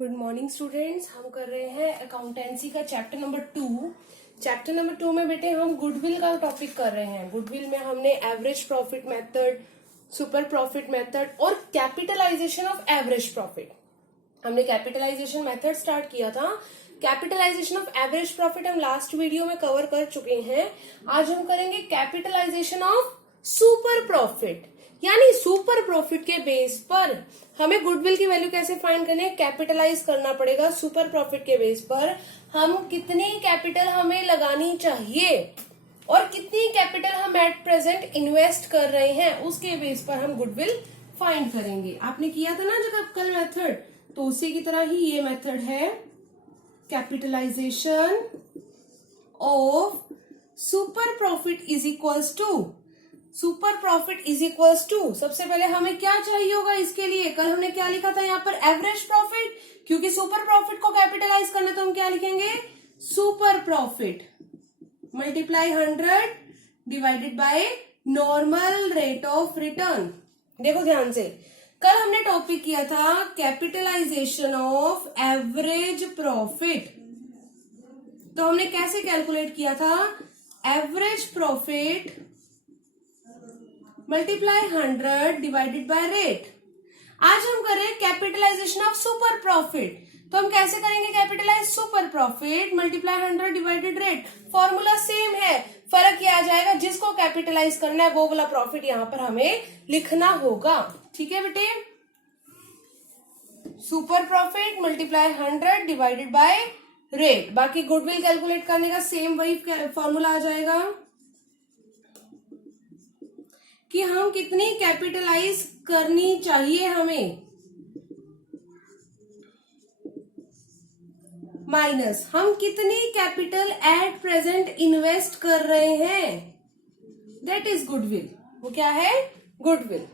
Good morning students. हम कर रहे हैं अकाउंटेंसी का चैप्टर नंबर 2। चैप्टर नंबर 2 में बेटे हम गुडविल का टॉपिक कर रहे हैं। गुडविल में हमने average profit method, super profit method और कैपिटलाइजेशन ऑफ एवरेज प्रॉफिट, हमने कैपिटलाइजेशन मेथड स्टार्ट किया था। कैपिटलाइजेशन ऑफ एवरेज प्रॉफिट हम लास्ट वीडियो में कवर कर चुके हैं। आज हम करेंगे कैपिटलाइजेशन ऑफ सुपर प्रॉफिट, यानी सुपर प्रॉफिट के बेस पर हमें गुडविल की वैल्यू कैसे फाइंड करनी है, कैपिटलाइज करना पड़ेगा। सुपर प्रॉफिट के बेस पर हम कितनी कैपिटल हमें लगानी चाहिए और कितनी कैपिटल हम एट प्रेजेंट इन्वेस्ट कर रहे हैं, उसके बेस पर हम गुडविल फाइंड करेंगे। आपने किया था ना जब कल मेथड, तो उसी की तरह ही ये मेथड है, capitalisation of super profit is equals to, super profit is equals to, सबसे पहले हमें क्या चाहिए होगा इसके लिए, कल हमने क्या लिखा था यहाँ पर, एवरेज प्रॉफिट। क्योंकि सुपर प्रॉफिट को कैपिटलाइज करना तो हम क्या लिखेंगे, super profit multiply 100 divided by normal rate of return. देखो ध्यान से, कल हमने टॉपिक किया था कैपिटलाइजेशन ऑफ एवरेज प्रॉफिट। तो हमने कैसे कैलकुलेट किया था, average profit multiply 100 divided by rate. आज हम कर रहे हैं कैपिटलाइजेशन ऑफ सुपर प्रॉफिट। तो हम कैसे करेंगे capitalise, super profit multiply 100 divided rate. Formula same है, फर्क ये आ जाएगा, जिसको कैपिटलाइज करना है वो वाला प्रॉफिट यहां पर हमें लिखना होगा। ठीक है बेटे, super profit multiply 100 divided by rate. बाकी गुडविल कैलकुलेट करने का सेम वही फॉर्मूला आ जाएगा कि हम कितनी कैपिटलाइज करनी चाहिए हमें, माइनस हम कितनी कैपिटल एट प्रेजेंट इन्वेस्ट कर रहे हैं, दैट इज गुडविल। वो क्या है, गुडविल।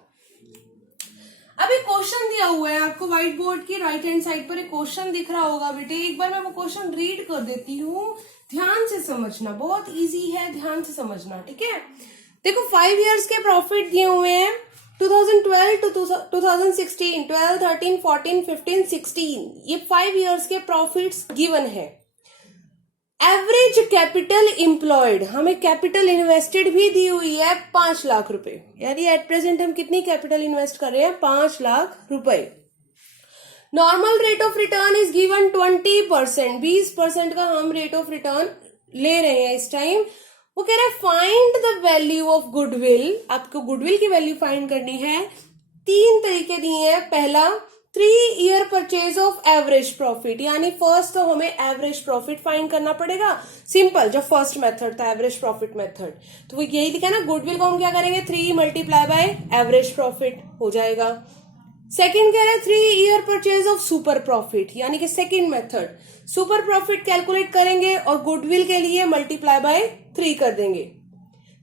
अभी क्वेश्चन दिया हुआ है आपको व्हाइट बोर्ड की राइट हैंड साइड पर एक क्वेश्चन दिख रहा होगा बेटे, एक बार मैं वो क्वेश्चन रीड कर देती हूँ, ध्यान से समझना, बहुत इजी है, ध्यान से समझना। ठीक है, देखो 5 इयर्स के प्रॉफिट दिए हुए हैं, 2012 टू 2016, 12, 13, 14, 15, 16, ये 5 इयर्स के प्रॉफिट्स गिवन है। एवरेज कैपिटल एम्प्लॉयड, हमें कैपिटल इन्वेस्टेड भी दी हुई है 5 लाख रुपए, यानी एट प्रेजेंट हम कितनी कैपिटल इन्वेस्ट कर रहे हैं, 5 लाख रुपए। Normal rate of return is given 20%, 20% का हम रेट ऑफ रिटर्न ले रहे हैं इस टाइम। वो कह रहा है find the value of goodwill, आपको गुडविल की वैल्यू फाइंड करनी है। 3 तरीके दिए हैं। पहला, 3 year purchase of average profit, यानी फर्स्ट तो हमें एवरेज प्रॉफिट फाइंड करना पड़ेगा। सिंपल, जो फर्स्ट मेथड था एवरेज प्रॉफिट मेथड, तो वो यही लिखा ना, गुडविल को हम क्या करेंगे, 3 मल्टीप्लाई बाय एवरेज प्रॉफिट हो जाएगा। सेकंड कह रहा है 3 year purchase of super profit, यानी कि second method, super profit calculate करेंगे और गुडविल के लिए मल्टीप्लाई बाय 3 कर देंगे।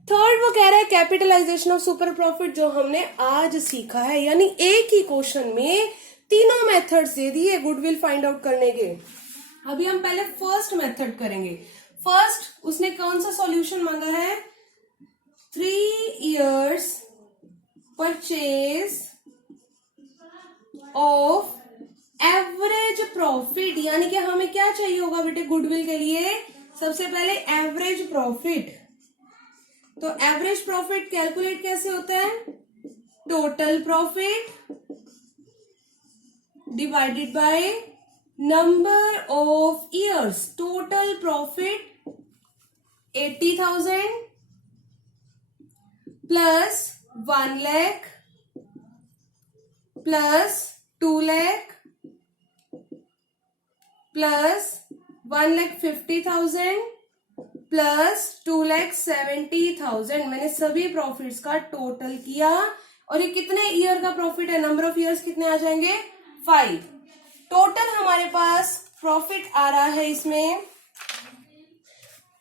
थर्ड वो कह रहा है कैपिटलाइजेशन ऑफ सुपर प्रॉफिट, जो हमने आज सीखा है, यानी एक ही क्वेश्चन में तीनों मेथड्स दे दिए गुडविल फाइंड आउट करने के। अभी हम पहले फर्स्ट मेथड करेंगे। फर्स्ट उसने कौन सा सॉल्यूशन मांगा है, 3 years purchase of average profit, यानी कि हमें क्या चाहिए होगा बेटे गुडविल के लिए, सबसे पहले एवरेज प्रॉफिट। तो एवरेज प्रॉफिट कैलकुलेट कैसे होता है, total profit divided by number of years. Total profit 80,000 plus 1 lakh plus 2 lakh plus 1,50,000 plus 2,70,000। मैंने सभी प्रॉफिट्स का टोटल किया और ये कितने ईयर का प्रॉफिट है, नंबर ऑफ ईयर्स कितने आ जाएंगे, 5। टोटल हमारे पास प्रॉफिट आ रहा है इसमें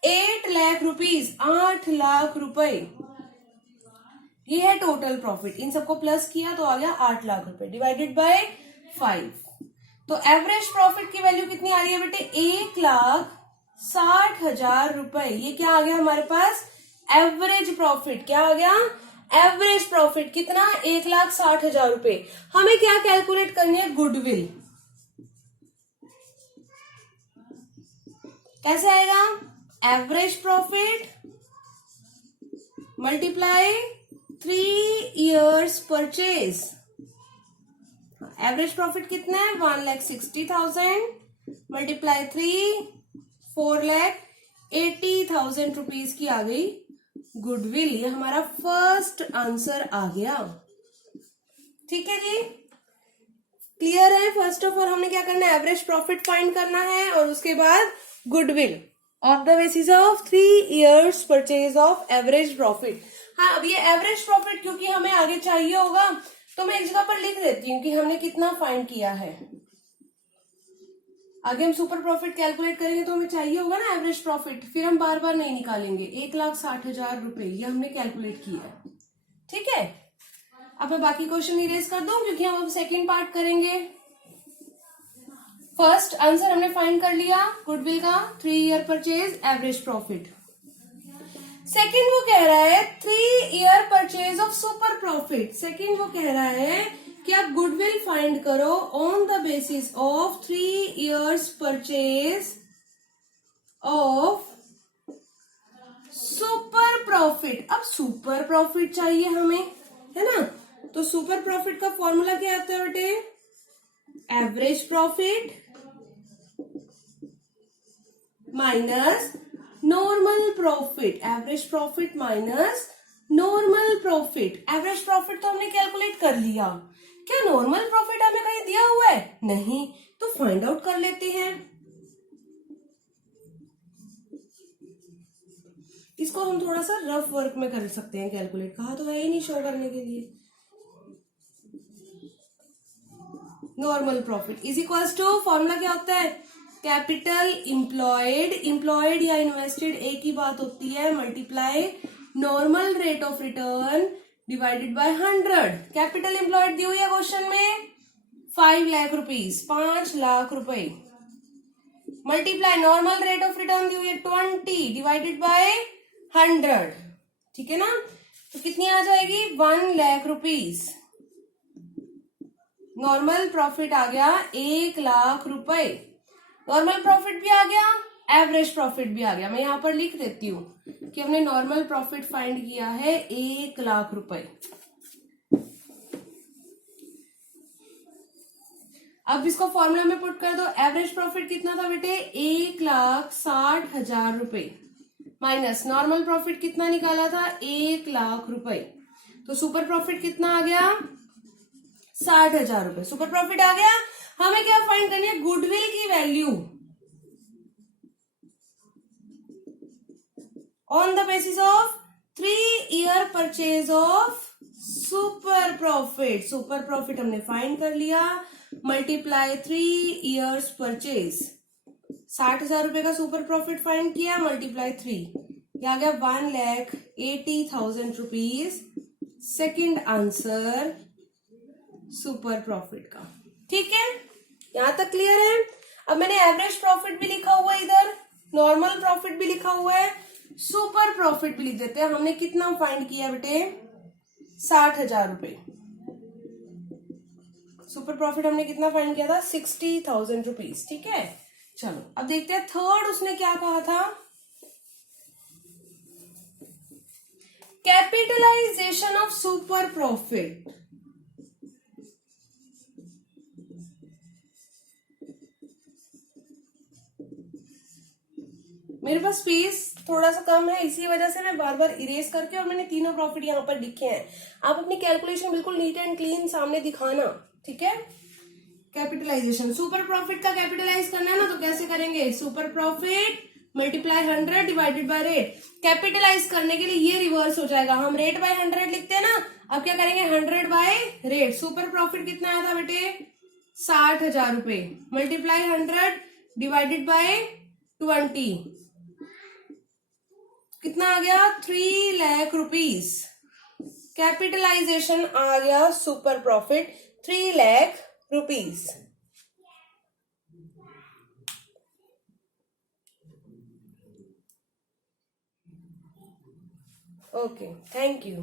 8 लाख रुपीज, 8 लाख रुपए, ये है टोटल प्रॉफिट। इन सबको प्लस किया तो आ गया 8 लाख रुपए डिवाइडेड बाय 5। तो एवरेज प्रॉफिट की वैल्यू कितनी आ रही है बेटे, 1,60,000 रुपए। ये क्या आ गया हमारे पास, एवरेज प्रॉफिट। क्या आ गया, एवरेज प्रॉफिट कितना, 1,60,000 रुपए। हमें क्या कैलकुलेट करनी है, गुडविल। कैसे आएगा? Average profit multiply 3 years purchase. Average profit कितना है? 1,60,000 मल्टीप्लाई 3, 4,80,000 रुपीज की आ गई गुडविल। ये हमारा फर्स्ट आंसर आ गया। ठीक है जी, क्लियर है? फर्स्ट ऑफ ऑल हमने क्या करना है? एवरेज प्रॉफिट फाइंड करना है और उसके बाद goodwill on the basis of 3 years purchase of average profit. हाँ, अब ये एवरेज प्रॉफिट क्योंकि हमें आगे चाहिए होगा तो मैं एक जगह पर लिख देती हूँ कि हमने कितना फाइंड किया है। आगे हम सुपर प्रॉफिट कैलकुलेट करेंगे तो हमें चाहिए होगा ना एवरेज प्रॉफिट, फिर हम बार बार नहीं निकालेंगे। 1,60,000 रुपए ये हमने कैलकुलेट किया है। ठीक है, अब मैं बाकी क्वेश्चन इरेज कर दूं क्योंकि हम अब सेकेंड पार्ट करेंगे। फर्स्ट आंसर हमने फाइंड कर लिया गुडविल का, 3 year purchase average profit. Second वो कह रहा है 3 year purchase of super profit. Second वो कह रहा है कि आप गुडविल फाइंड करो on the basis of 3 years purchase of super profit. अब सुपर प्रॉफिट चाहिए हमें, है ना? तो सुपर प्रॉफिट का फॉर्मूला क्या आता है बेटे? Average profit minus normal profit. Average profit minus normal profit. Average profit तो हमने कैलकुलेट कर लिया, क्या नॉर्मल प्रॉफिट हमें कहीं दिया हुआ है? नहीं, तो फाइंड आउट कर लेते हैं। इसको हम थोड़ा सा रफ वर्क में कर सकते हैं कैलकुलेट, कहा तो है ही नहीं शो करने के लिए। Normal profit is equals to, formula क्या होता है? कैपिटल इम्प्लॉयड, इम्प्लॉयड या इन्वेस्टेड एक ही बात होती है, multiply normal rate of return divided by 100। Capital employed दी हुई है क्वेश्चन में 5 लाख रुपीज, 5 लाख रुपए, multiply normal rate of return दी हुई है 20 डिवाइडेड बाय 100। ठीक है ना? तो कितनी आ जाएगी? 1 लाख रुपीज। नॉर्मल प्रॉफिट आ गया 1 लाख रुपए। नॉर्मल प्रॉफिट भी आ गया, एवरेज प्रॉफिट भी आ गया। मैं यहां पर लिख देती हूं कि हमने नॉर्मल प्रॉफिट फाइंड किया है 1 लाख रुपए। अब इसको फॉर्मूला में पुट कर दो। एवरेज प्रॉफिट कितना था बेटे? 1,60,000 रुपए माइनस नॉर्मल प्रॉफिट कितना निकाला था? 1 लाख रुपए। तो सुपर प्रॉफिट कितना आ गया? 60,000 रुपए सुपर प्रॉफिट आ गया। हमें क्या फाइंड करनी है? गुडविल की value on the basis of 3 year purchase of super profit. Super profit हमने फाइंड कर लिया, मल्टीप्लाई 3 years परचेज। 60,000 रुपए का सुपर प्रॉफिट फाइंड किया, मल्टीप्लाई 3, ये आ गया 1,80,000 rupees. Second answer super profit का। ठीक है, यहां तक क्लियर है? अब मैंने एवरेज प्रॉफिट भी लिखा हुआ है, इधर नॉर्मल प्रॉफिट भी लिखा हुआ है, सुपर प्रॉफिट भी लिख देते हैं। हमने कितना फाइंड किया बेटे? 60,000 रुपए। सुपर प्रॉफिट हमने कितना फाइंड किया था? 60,000 रुपीज। ठीक है, चलो अब देखते हैं थर्ड उसने क्या कहा था। Capitalisation of super profit. मेरे पास स्पेस थोड़ा सा कम है, इसी वजह से मैं बार बार इरेज करके और मैंने तीनों प्रॉफिट यहाँ पर लिखे हैं। आप अपनी कैलकुलेशन बिल्कुल नीट एंड क्लीन सामने दिखाना। ठीक है, कैपिटलाइजेशन सुपर प्रॉफिट का कैपिटलाइज करना है ना, तो कैसे करेंगे? Super profit multiply 100 divided by rate. Capitalise करने के लिए ये रिवर्स हो जाएगा, हम रेट बाय 100 लिखते हैं ना, अब क्या करेंगे? 100 बाय रेट। सुपर प्रॉफिट कितना आया था बेटे? 60,000 रुपए, मल्टीप्लाई 100 डिवाइडेड बाय 20, कितना आ गया? 3 लाख रुपीज। कैपिटलाइजेशन आ गया super profit 3 lakh rupees. Okay, thank you.